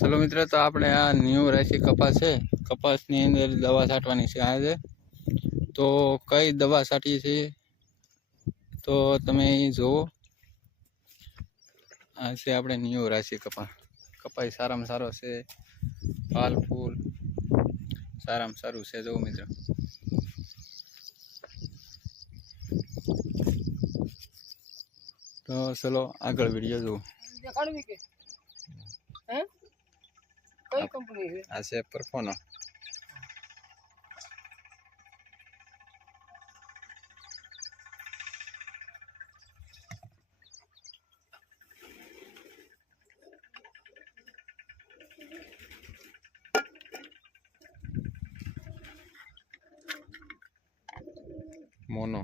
ચલો મિત્રો, તો આપણે આ ન્યૂ રાશિ કપાસ છે. કપાસની અંદર દવા છાંટવાની છે આજે. તો કઈ દવા છાંટીએ છીએ? તો તમે જુઓ. આ છે આપણે ન્યૂ રાશિ કપા કપાસ સારામાં સારો છે. ફાલ ફૂલ સારામાં સારું છે. જુઓ મિત્રો. તો ચલો આગળ વીડિયો જુઓ. હે? કઈ કંપની છે આ છે પરફોનો મોનો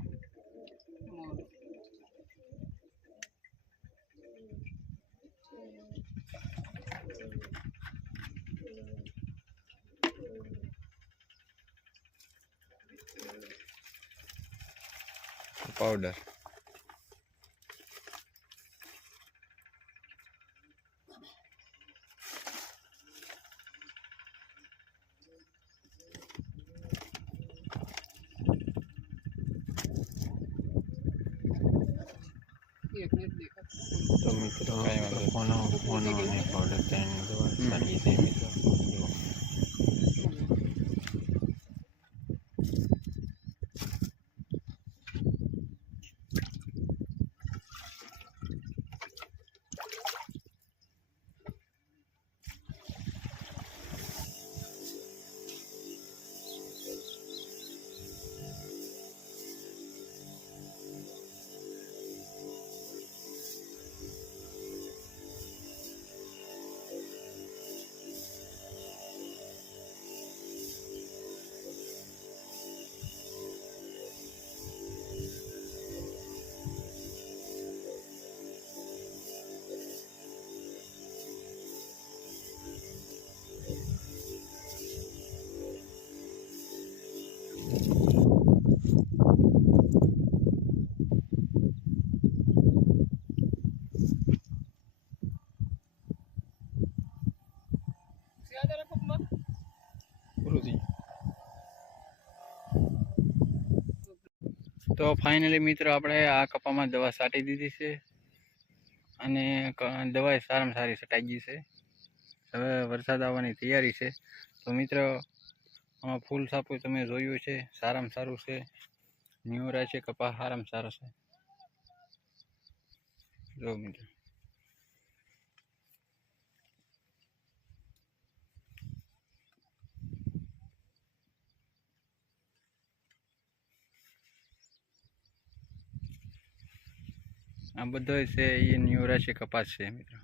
પાવડર એક મિનિટ દેખાડતો તો મિત્રો કાંઈ વાંધો નહીં. ફોનો ફોનો અને પાવડર ત્રણ દવા તો ફાઇનલી મિત્રો આપણે આ કપામાં દવા છાંટી દીધી છે. અને દવા સારામાં સારી છટાઈ ગઈ છે. હવે વરસાદ આવવાની તૈયારી છે. તો મિત્રો, આમાં ફૂલ સાપું તમે જોયું છે, સારામાં સારું છે. ન્યુરા છે, કપા સારામાં સારો છે. જો મિત્રો. આ બધો છે એ ન્યુરા છે કપાસ છે મિત્રો.